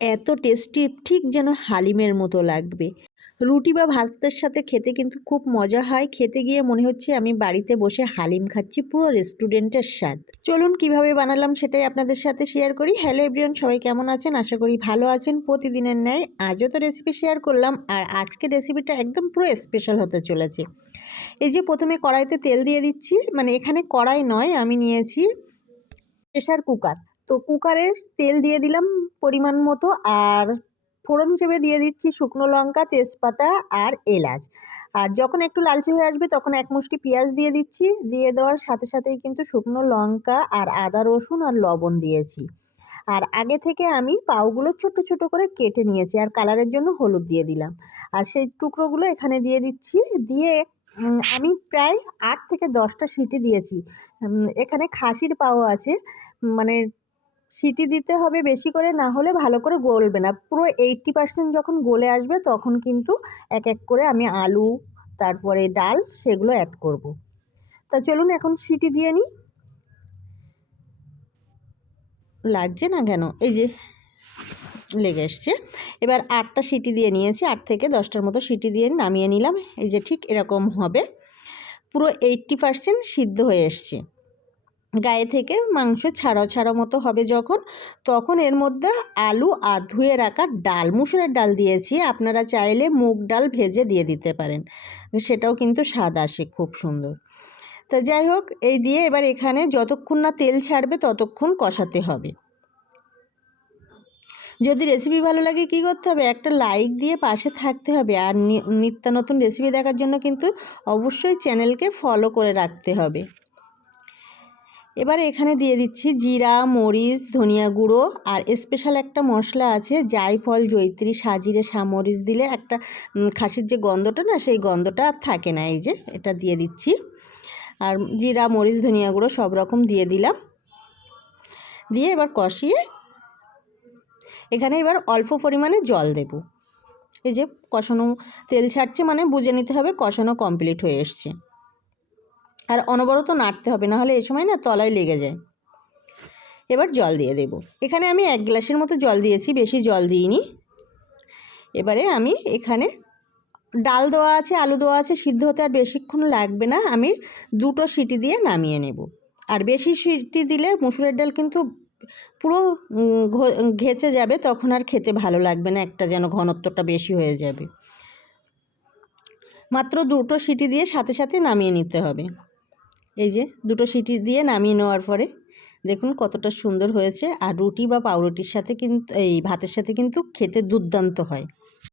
এত টেস্টি, ঠিক যেন হালিমের মতো লাগবে। রুটি বা ভাতের সাথে খেতে কিন্তু খুব মজা হয়। খেতে গিয়ে মনে হচ্ছে আমি বাড়িতে বসে হালিম খাচ্ছি, পুরো রেস্টুরেন্টের স্বাদ। চলুন কিভাবে বানালাম সেটাই আপনাদের সাথে শেয়ার করি। হ্যালো এভরিওয়ান, সবাই কেমন আছেন? আশা করি ভালো আছেন। প্রতিদিনের ন্যায় আজও তো রেসিপি শেয়ার করলাম, আর আজকের রেসিপিটা একদম পুরো স্পেশাল হতে চলেছে। এই যে প্রথমে কড়াইতে তেল দিয়ে দিচ্ছি, মানে এখানে কড়াই নয়, আমি নিয়েছি প্রেশার কুকার। তো কুকারের তেল দিয়ে দিলাম পরিমাণ মতো, আর ফোড়ন হিসেবে দিয়ে দিচ্ছি শুকনো লঙ্কা, তেজপাতা আর এলাচ। আর যখন একটু লালচে হয়ে আসবে তখন এক মুঠি পেঁয়াজ দিয়ে দিচ্ছি। দিয়ে দেওয়ার সাথে সাথেই কিন্তু শুকনো লঙ্কা আর আদা রসুন আর লবণ দিয়েছি। আর আগে থেকে আমি পাউগুলো ছোট ছোট করে কেটে নিয়েছি, আর কালারের জন্য হলুদ দিয়ে দিলাম। আর সেই টুকরোগুলো এখানে দিয়ে দিচ্ছি। দিয়ে আমি প্রায় ৮ থেকে ১০টা সিটি দিয়েছি। এখানে খাসির পাও আছে, মানে সিটি দিতে হবে বেশি করে, না হলে ভালো করে গলবে না। পুরো 80% যখন গলে আসবে তখন কিন্তু এক এক করে আমি আলু, তারপরে ডাল সেগুলো অ্যাড করব। তা চলুন এখন সিটি দিয়ে নিই। লাগছে না কেন? এই যে লেগে এসছে। এবার ৮টা সিটি দিয়ে নিয়েছি, ৮ থেকে 10টার মতো সিটি দিয়ে নামিয়ে নিলাম। এই যে ঠিক এরকম হবে, পুরো 80% সিদ্ধ হয়ে এসছে। গায়ে থেকে মাংস ছাড়াও ছাড়াও মতো হবে যখন, তখন এর মধ্যে আলু আর ধুয়ে রাখা ডাল, মুসুরের ডাল দিয়েছি। আপনারা চাইলে মুগ ডাল ভেজে দিয়ে দিতে পারেন, সেটাও কিন্তু স্বাদ আসে খুব সুন্দর। তো যাই হোক, এই দিয়ে এবার এখানে যতক্ষণ না তেল ছাড়বে ততক্ষণ কষাতে হবে। যদি রেসিপি ভালো লাগে কী করতে হবে? একটা লাইক দিয়ে পাশে থাকতে হবে। আর নিত্য নতুন রেসিপি দেখার জন্য কিন্তু অবশ্যই চ্যানেলকে ফলো করে রাখতে হবে। এবার এখানে দিয়ে দিচ্ছি জিরা, মরিচ, ধনিয়া গুঁড়ো, আর স্পেশাল একটা মশলা আছে জায়ফল, জয়িত্রী, সাজিরে, সামরিচ দিলে একটা খাসির যে গন্ধটা না, সেই গন্ধটা আর থাকে না। এই যে এটা দিয়ে দিচ্ছি। আর জিরা, মরিচ, ধনিয়া গুঁড়ো সব রকম দিয়ে দিলাম। দিয়ে এবার কষিয়ে এখানে এবার অল্প পরিমাণে জল দেব। এই যে কষানো তেল ছাড়ছে, মানে বুঝে নিতে হবে কষানো কমপ্লিট হয়ে এসছে। আর অনবরত নাড়তে হবে, না হলে এই সময় না তলায় লেগে যায়। এবার জল দিয়ে দেব। এখানে আমি 1 গ্লাসের মতো জল দিয়েছি, বেশি জল দিইনি। এবারে আমি এখানে ডাল দেওয়া আছে, আলু দেওয়া আছে, সিদ্ধ হতে আর বেশিক্ষণ লাগবে না। আমি 2টো সিটি দিয়ে নামিয়ে নেব। আর বেশি সিটি দিলে মুসুরের ডাল কিন্তু পুরো ঘেঁচে যাবে, তখন আর খেতে ভালো লাগবে না, একটা যেন ঘনত্বটা বেশি হয়ে যাবে। মাত্র 2টো সিটি দিয়ে সাথে সাথে নামিয়ে নিতে হবে। এই যে 2টো সিটি দিয়ে নামিয়ে নেওয়ার পরে দেখুন কতটা সুন্দর হয়েছে। আর রুটি বা পাউরুটির সাথে কিন্তু, এই ভাতের সাথে কিন্তু খেতে দুর্দান্ত হয়।